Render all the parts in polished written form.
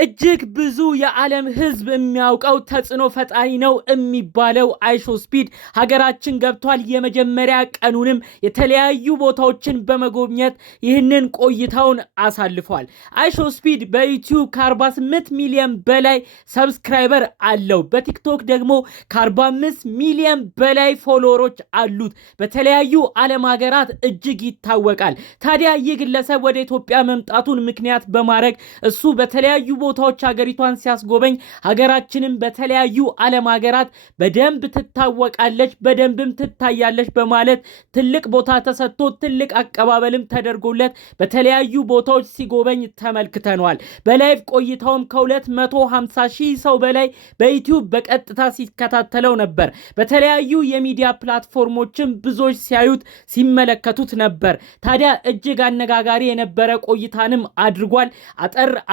እጅግ ብዙ የዓለም ህዝብ የሚያውቀው ተጽዕኖ ፈጣሪ ነው የሚባለው አይሾስፒድ ሀገራችን ገብቷል። የመጀመሪያ ቀኑንም የተለያዩ ቦታዎችን በመጎብኘት ይህንን ቆይታውን አሳልፏል። አይሾስፒድ በዩቲዩብ ከ48 ሚሊዮን በላይ ሰብስክራይበር አለው። በቲክቶክ ደግሞ ከ45 ሚሊዮን በላይ ፎሎወሮች አሉት። በተለያዩ ዓለም ሀገራት እጅግ ይታወቃል። ታዲያ ይህ ግለሰብ ወደ ኢትዮጵያ መምጣቱን ምክንያት በማድረግ እሱ በተለያዩ ቦታዎች ሀገሪቷን ሲያስጎበኝ ሀገራችንን በተለያዩ ዓለም ሀገራት በደንብ ትታወቃለች፣ በደንብም ትታያለች በማለት ትልቅ ቦታ ተሰጥቶ ትልቅ አቀባበልም ተደርጎለት በተለያዩ ቦታዎች ሲጎበኝ ተመልክተናል። በላይቭ ቆይታውም ከ250 ሺህ ሰው በላይ በዩቲዩብ በቀጥታ ሲከታተለው ነበር። በተለያዩ የሚዲያ ፕላትፎርሞችም ብዙዎች ሲያዩት ሲመለከቱት ነበር። ታዲያ እጅግ አነጋጋሪ የነበረ ቆይታንም አድርጓል።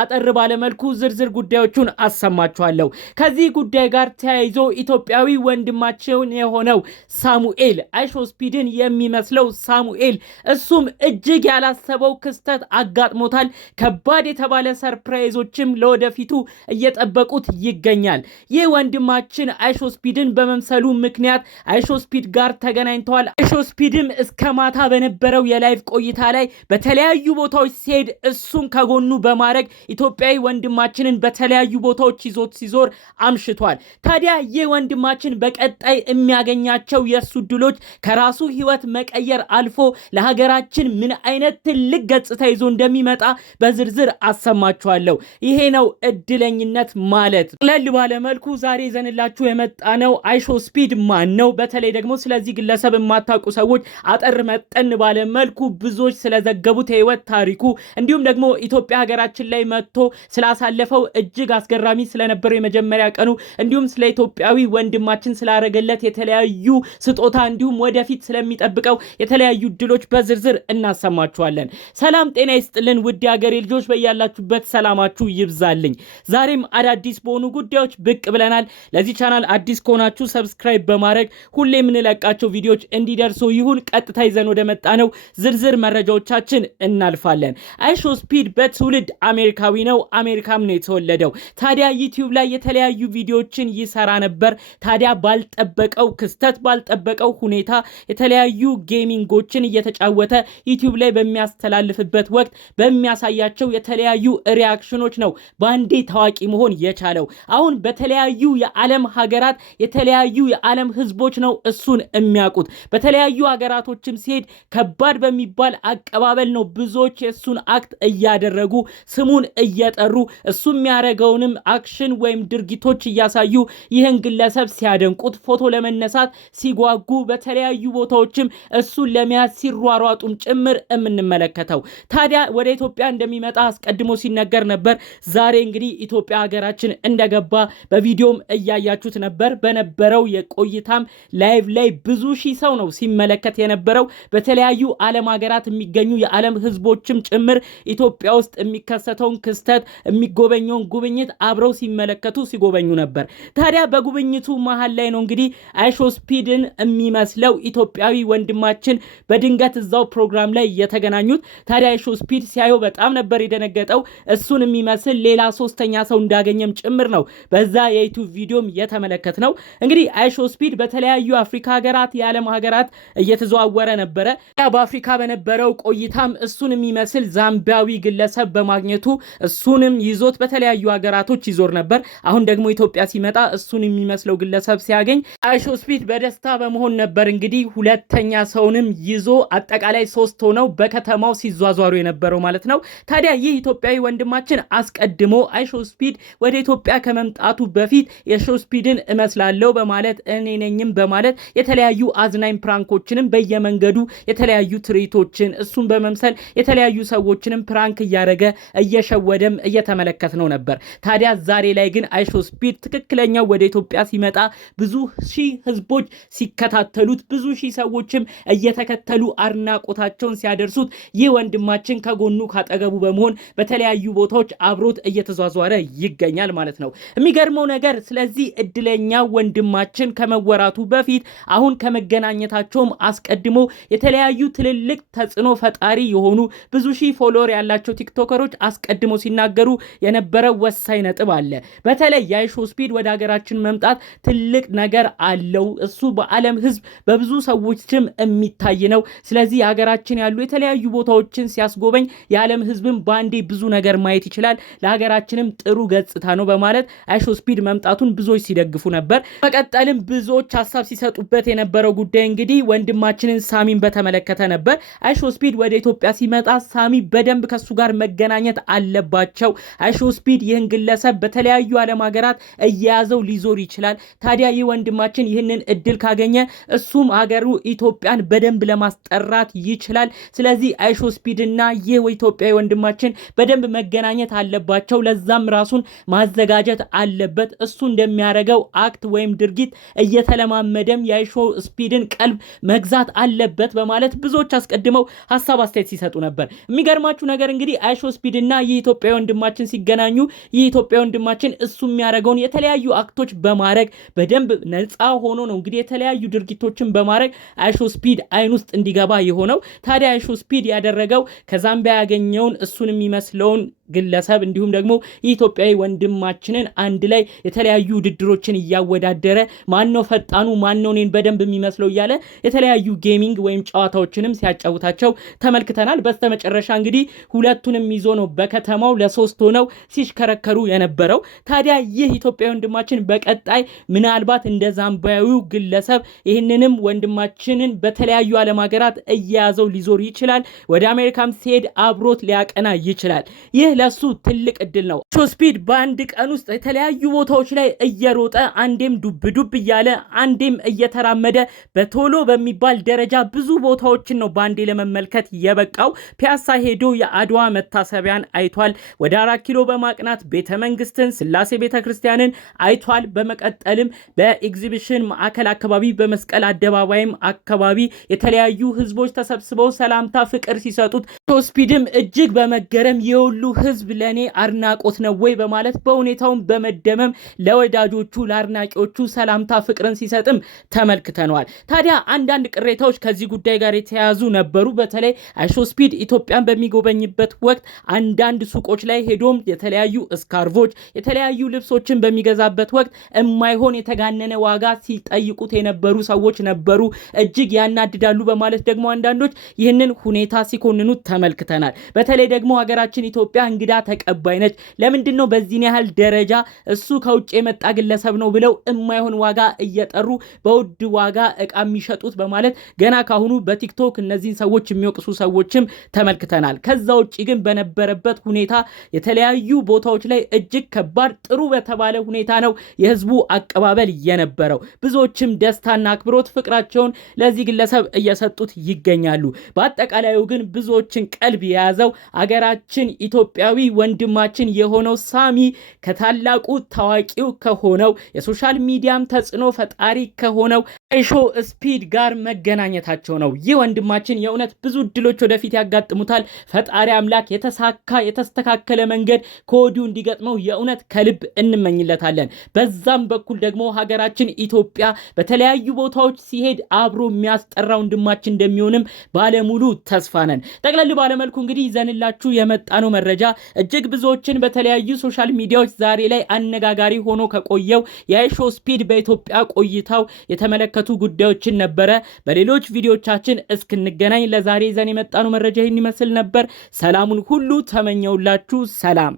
አጠር ባለመልኩ ዝርዝር ጉዳዮቹን አሰማችኋለሁ። ከዚህ ጉዳይ ጋር ተያይዞ ኢትዮጵያዊ ወንድማችን የሆነው ሳሙኤል አይሾስፒድን የሚመስለው ሳሙኤል እሱም እጅግ ያላሰበው ክስተት አጋጥሞታል። ከባድ የተባለ ሰርፕራይዞችም ለወደፊቱ እየጠበቁት ይገኛል። ይህ ወንድማችን አይሾስፒድን በመምሰሉ ምክንያት አይሾስፒድ ጋር ተገናኝተዋል። አይሾስፒድም እስከ ማታ በነበረው የላይቭ ቆይታ ላይ በተለያዩ ቦታዎች ሲሄድ እሱን ከጎኑ በማድረግ ኢትዮጵያዊ ወንድማችንን በተለያዩ ቦታዎች ይዞት ሲዞር አምሽቷል። ታዲያ ይህ ወንድማችን በቀጣይ የሚያገኛቸው የሱ ድሎች ከራሱ ህይወት መቀየር አልፎ ለሀገራችን ምን አይነት ትልቅ ገጽታ ይዞ እንደሚመጣ በዝርዝር አሰማችኋለሁ። ይሄ ነው እድለኝነት ማለት። ቀለል ባለ መልኩ ዛሬ ይዘንላችሁ የመጣ ነው አይሾስፒድ ማን ነው? በተለይ ደግሞ ስለዚህ ግለሰብ የማታውቁ ሰዎች አጠር መጠን ባለ መልኩ ብዙዎች ስለዘገቡት የህይወት ታሪኩ እንዲሁም ደግሞ ኢትዮጵያ ሀገራችን ላይ መጥቶ ስላሳለፈው እጅግ አስገራሚ ስለነበረው የመጀመሪያ ቀኑ እንዲሁም ስለ ኢትዮጵያዊ ወንድማችን ስላረገለት የተለያዩ ስጦታ እንዲሁም ወደፊት ስለሚጠብቀው የተለያዩ ድሎች በዝርዝር እናሰማችኋለን። ሰላም ጤና ይስጥልን ውድ ሀገሬ ልጆች፣ በያላችሁበት ሰላማችሁ ይብዛልኝ። ዛሬም አዳዲስ በሆኑ ጉዳዮች ብቅ ብለናል። ለዚህ ቻናል አዲስ ከሆናችሁ ሰብስክራይብ በማድረግ ሁሌ የምንለቃቸው ቪዲዮዎች እንዲደርሱ ይሁን። ቀጥታ ይዘን ወደ መጣ ነው ዝርዝር መረጃዎቻችን እናልፋለን። አይሾስፒድ በትውልድ አሜሪካዊ ነው። አሜሪካም ነው የተወለደው። ታዲያ ዩቲዩብ ላይ የተለያዩ ቪዲዮዎችን ይሰራ ነበር። ታዲያ ባልጠበቀው ክስተት ባልጠበቀው ሁኔታ የተለያዩ ጌሚንጎችን እየተጫወተ ዩቲዩብ ላይ በሚያስተላልፍበት ወቅት በሚያሳያቸው የተለያዩ ሪአክሽኖች ነው ባንዴ ታዋቂ መሆን የቻለው። አሁን በተለያዩ የዓለም ሀገራት የተለያዩ የዓለም ህዝቦች ነው እሱን የሚያውቁት። በተለያዩ ሀገራቶችም ሲሄድ ከባድ በሚባል አቀባበል ነው ብዙዎች የሱን አክት እያደረጉ ስሙን እየጠሩ እሱ የሚያደርገውንም አክሽን ወይም ድርጊቶች እያሳዩ ይህን ግለሰብ ሲያደንቁት ፎቶ ለመነሳት ሲጓጉ በተለያዩ ቦታዎችም እሱን ለመያዝ ሲሯሯጡም ጭምር የምንመለከተው። ታዲያ ወደ ኢትዮጵያ እንደሚመጣ አስቀድሞ ሲነገር ነበር። ዛሬ እንግዲህ ኢትዮጵያ ሀገራችን እንደገባ በቪዲዮም እያያችሁት ነበር። በነበረው የቆይታም ላይቭ ላይ ብዙ ሺህ ሰው ነው ሲመለከት የነበረው። በተለያዩ ዓለም ሀገራት የሚገኙ የዓለም ህዝቦችም ጭምር ኢትዮጵያ ውስጥ የሚከሰተውን ክስተት የሚጎበኘውን ጉብኝት አብረው ሲመለከቱ ሲጎበኙ ነበር። ታዲያ በጉብኝቱ መሃል ላይ ነው እንግዲህ አይሾስፒድን የሚመስለው ኢትዮጵያዊ ወንድማችን በድንገት እዛው ፕሮግራም ላይ የተገናኙት። ታዲያ አይሾስፒድ ሲያየው በጣም ነበር የደነገጠው። እሱን የሚመስል ሌላ ሶስተኛ ሰው እንዳገኘም ጭምር ነው በዛ የዩቲዩብ ቪዲዮም የተመለከት ነው። እንግዲህ አይሾስፒድ በተለያዩ አፍሪካ ሀገራት የዓለም ሀገራት እየተዘዋወረ ነበረ። በአፍሪካ በነበረው ቆይታም እሱን የሚመስል ዛምቢያዊ ግለሰብ በማግኘቱ እሱንም ይዞት በተለያዩ ሀገራቶች ይዞር ነበር። አሁን ደግሞ ኢትዮጵያ ሲመጣ እሱን የሚመስለው ግለሰብ ሲያገኝ አይሾስፒድ በደስታ በመሆን ነበር እንግዲህ ሁለተኛ ሰውንም ይዞ አጠቃላይ 3 ሆነው በከተማው ሲዟዟሩ የነበረው ማለት ነው። ታዲያ ይህ ኢትዮጵያዊ ወንድማችን አስቀድሞ አይሾስፒድ ወደ ኢትዮጵያ ከመምጣቱ በፊት የሾስፒድን እመስላለሁ በማለት እኔ ነኝም በማለት የተለያዩ አዝናኝ ፕራንኮችንም በየመንገዱ የተለያዩ ትርኢቶችን እሱን በመምሰል የተለያዩ ሰዎችንም ፕራንክ እያደረገ እየሸወደም እየተመለከትነው ነበር። ታዲያ ዛሬ ላይ ግን አይሾስፒድ ትክክለኛው ወደ ኢትዮጵያ ሲመጣ ብዙ ሺህ ህዝቦች ሲከታተሉት፣ ብዙ ሺህ ሰዎችም እየተከተሉ አድናቆታቸውን ሲያደርሱት ይህ ወንድማችን ከጎኑ ካጠገቡ በመሆን በተለያዩ ቦታዎች አብሮት እየተዟዟረ ይገኛል ማለት ነው። የሚገርመው ነገር ስለዚህ እድለኛ ወንድማችን ከመወራቱ በፊት አሁን ከመገናኘታቸውም አስቀድሞ የተለያዩ ትልልቅ ተጽዕኖ ፈጣሪ የሆኑ ብዙ ሺህ ፎሎወር ያላቸው ቲክቶከሮች አስቀድሞ ሲናገሩ የነበረው ወሳኝ ነጥብ አለ። በተለይ የአይሾ ስፒድ ወደ ሀገራችን መምጣት ትልቅ ነገር አለው። እሱ በዓለም ህዝብ በብዙ ሰዎችም የሚታይ ነው። ስለዚህ ሀገራችን ያሉ የተለያዩ ቦታዎችን ሲያስጎበኝ የዓለም ህዝብም በአንዴ ብዙ ነገር ማየት ይችላል፣ ለሀገራችንም ጥሩ ገጽታ ነው በማለት አይሾ ስፒድ መምጣቱን ብዙዎች ሲደግፉ ነበር። በቀጠልም ብዙዎች ሀሳብ ሲሰጡበት የነበረው ጉዳይ እንግዲህ ወንድማችንን ሳሚን በተመለከተ ነበር። አይሾ ስፒድ ወደ ኢትዮጵያ ሲመጣ ሳሚ በደንብ ከሱ ጋር መገናኘት አለባቸው። አይሾ ስፒድ ይህን ግለሰብ በተለያዩ ዓለም ሀገራት እየያዘው ሊዞር ይችላል። ታዲያ ይህ ወንድማችን ይህንን እድል ካገኘ እሱም ሀገሩ ኢትዮጵያን በደንብ ለማስጠራት ይችላል። ስለዚህ አይሾ ስፒድ እና ይህ ኢትዮጵያዊ ወንድማችን በደንብ መገናኘት አለባቸው። ለዛም ራሱን ማዘጋጀት አለበት። እሱ እንደሚያደርገው አክት ወይም ድርጊት እየተለማመደም የአይሾ ስፒድን ቀልብ መግዛት አለበት በማለት ብዙዎች አስቀድመው ሀሳብ አስተያየት ሲሰጡ ነበር። የሚገርማችሁ ነገር እንግዲህ አይሾ ስፒድ እና ይህ ኢትዮጵያዊ ወንድማችን ሲገናኙ ይህ ኢትዮጵያዊ ወንድማችን እሱ የሚያደርገውን የተለያዩ አክቶች በማድረግ በደንብ ነፃ ሆኖ ነው እንግዲህ የተለያዩ ድርጊቶችን በማድረግ አይሾ ስፒድ አይን ውስጥ እንዲገባ የሆነው። ታዲያ አይሾ ስፒድ ያደረገው ከዛምቢያ ያገኘውን እሱን የሚመስለውን ግለሰብ እንዲሁም ደግሞ የኢትዮጵያዊ ወንድማችንን አንድ ላይ የተለያዩ ውድድሮችን እያወዳደረ ማነው ፈጣኑ ማነው እኔን በደንብ የሚመስለው እያለ የተለያዩ ጌሚንግ ወይም ጨዋታዎችንም ሲያጫውታቸው ተመልክተናል። በስተመጨረሻ እንግዲህ ሁለቱንም ይዞ ነው በከተማው ለሶስት ሆነው ሲሽከረከሩ የነበረው። ታዲያ ይህ ኢትዮጵያዊ ወንድማችን በቀጣይ ምናልባት እንደ ዛምቢያዊው ግለሰብ ይህንንም ወንድማችንን በተለያዩ ዓለም ሀገራት እየያዘው ሊዞር ይችላል። ወደ አሜሪካም ሲሄድ አብሮት ሊያቀና ይችላል። ይህ ለሱ ትልቅ እድል ነው። አይሾ ስፒድ በአንድ ቀን ውስጥ የተለያዩ ቦታዎች ላይ እየሮጠ አንዴም ዱብ ዱብ እያለ አንዴም እየተራመደ በቶሎ በሚባል ደረጃ ብዙ ቦታዎችን ነው በአንዴ ለመመልከት የበቃው። ፒያሳ ሄዶ የአድዋ መታሰቢያን አይቷል። ወደ 4 ኪሎ በማቅናት ቤተ መንግስትን፣ ስላሴ ቤተ ክርስቲያንን አይቷል። በመቀጠልም በኤግዚቢሽን ማዕከል አካባቢ በመስቀል አደባባይም አካባቢ የተለያዩ ህዝቦች ተሰብስበው ሰላምታ ፍቅር ሲሰጡት አይሾ ስፒድም እጅግ በመገረም የሁሉ ህዝብ ለኔ አድናቆት ነው ወይ በማለት በሁኔታውን በመደመም ለወዳጆቹ ለአድናቂዎቹ ሰላምታ ፍቅርን ሲሰጥም ተመልክተነዋል። ታዲያ አንዳንድ ቅሬታዎች ከዚህ ጉዳይ ጋር የተያያዙ ነበሩ። በተለይ አይሾ ስፒድ ኢትዮጵያን በሚጎበኝበት ወቅት አንዳንድ ሱቆች ላይ ሄዶም የተለያዩ ስካርቮች የተለያዩ ልብሶችን በሚገዛበት ወቅት የማይሆን የተጋነነ ዋጋ ሲጠይቁት የነበሩ ሰዎች ነበሩ። እጅግ ያናድዳሉ በማለት ደግሞ አንዳንዶች ይህንን ሁኔታ ሲኮንኑት ተመልክተናል። በተለይ ደግሞ ሀገራችን ኢትዮጵያ እንግዳ ተቀባይ ነች። ለምንድነው በዚህ ያህል ደረጃ እሱ ከውጭ የመጣ ግለሰብ ነው ብለው የማይሆን ዋጋ እየጠሩ በውድ ዋጋ እቃ የሚሸጡት በማለት ገና ካሁኑ በቲክቶክ እነዚህን ሰዎች የሚወቅሱ ሰዎችም ተመልክተናል። ከዛ ውጪ ግን በነበረበት ሁኔታ የተለያዩ ቦታዎች ላይ እጅግ ከባድ ጥሩ በተባለ ሁኔታ ነው የህዝቡ አቀባበል የነበረው። ብዙዎችም ደስታና አክብሮት ፍቅራቸውን ለዚህ ግለሰብ እየሰጡት ይገኛሉ። በአጠቃላዩ ግን ብዙዎችን ቀልብ የያዘው አገራችን ኢትዮጵያዊ ወንድማችን የሆነው ሳሚ ከታላቁ ታዋቂው ከሆነው የሶሻል ሚዲያም ተጽዕኖ ፈጣሪ ከሆነው አይሾ ስፒድ ጋር መገናኘታቸው ነው። ይህ ወንድማችን የእውነት ብዙ እድሎች ወደፊት ያጋጥሙታል። ፈጣሪ አምላክ የተሳካ የተስተካከለ መንገድ ከወዲሁ እንዲገጥመው የእውነት ከልብ እንመኝለታለን። በዛም በኩል ደግሞ ሀገራችን ኢትዮጵያ በተለያዩ ቦታዎች ሲሄድ አብሮ የሚያስጠራ ወንድማችን እንደሚሆንም ባለሙሉ ተስፋ ነን። ጠቅለል ባለመልኩ እንግዲህ ይዘንላችሁ የመጣነው መረጃ እጅግ ብዙዎችን በተለያዩ ሶሻል ሚዲያዎች ዛሬ ላይ አነጋጋሪ ሆኖ ከቆየው የአይሾ ስፒድ በኢትዮጵያ ቆይታው የተመለከቱ ጉዳዮችን ነበረ። በሌሎች ቪዲዮቻችን እስክንገናኝ ለዛሬ ይዘን የመጣነው መረጃ ይህን ይመስል ነበር። ሰላሙን ሁሉ ተመኘውላችሁ። ሰላም